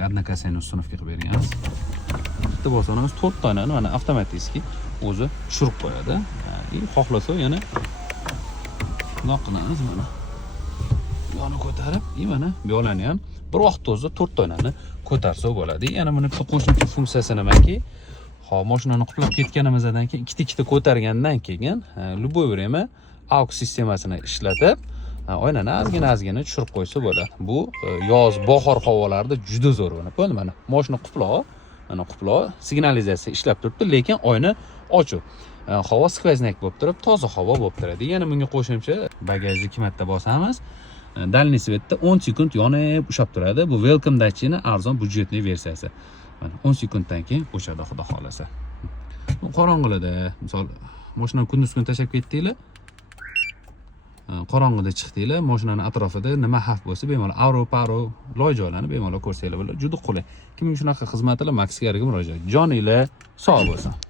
manga однокосяйный установка qilib berganmiz. Bitta bosonamiz 4 donani mana avtomatik o'zi tushirib qo'yadi. Xohlasa yana bundoq qilamiz mana. Yoni ko'tarib, mana bu yo'lani ham bir vaqtda o'zi 4 donani ko'tarsa bo'ladi. Yana buni bitta qo'shimcha funksiyasi nimaki? Hop, mashinani quplab ketganimizdan keyin ikkita ko'targandan keyin любой время AUX sistemasini ishlatib, oynani ozgina tushirib qo'ysa bo'ladi. Bu yoz, bahor havolarida juda zo'r bo'ladi. Bo'ldi mana. Mashina quploq, mana quploq signalizatsiya ishlab turibdi, lekin oyna ochiq. Havo skvoznak bo'lib turib, toza havo bo'lib turadi. Yana bunga qo'shimcha bagajni 2 marta bosamiz. Dальный svetda 10 sekund yonib ushlab turadi. Bu welcome datchini arzon byudjetli versiyasi. Mana 10 sekunddan keyin o'chadi, xudo xolasa. Qorong'ida, misol, mashinani kunduz kun tashlab ketdinglar. Qorong'ida chiqdinglar, mashinaning atrofida nima xavf bo'lsa, bemalol Avro-Paro loy-joylarni bemalol ko'rsanglar bo'ladi. Juda qulay. Kimga shunaqa xizmatlar Maxga murojaat. Joninglar sog' bo'lsin.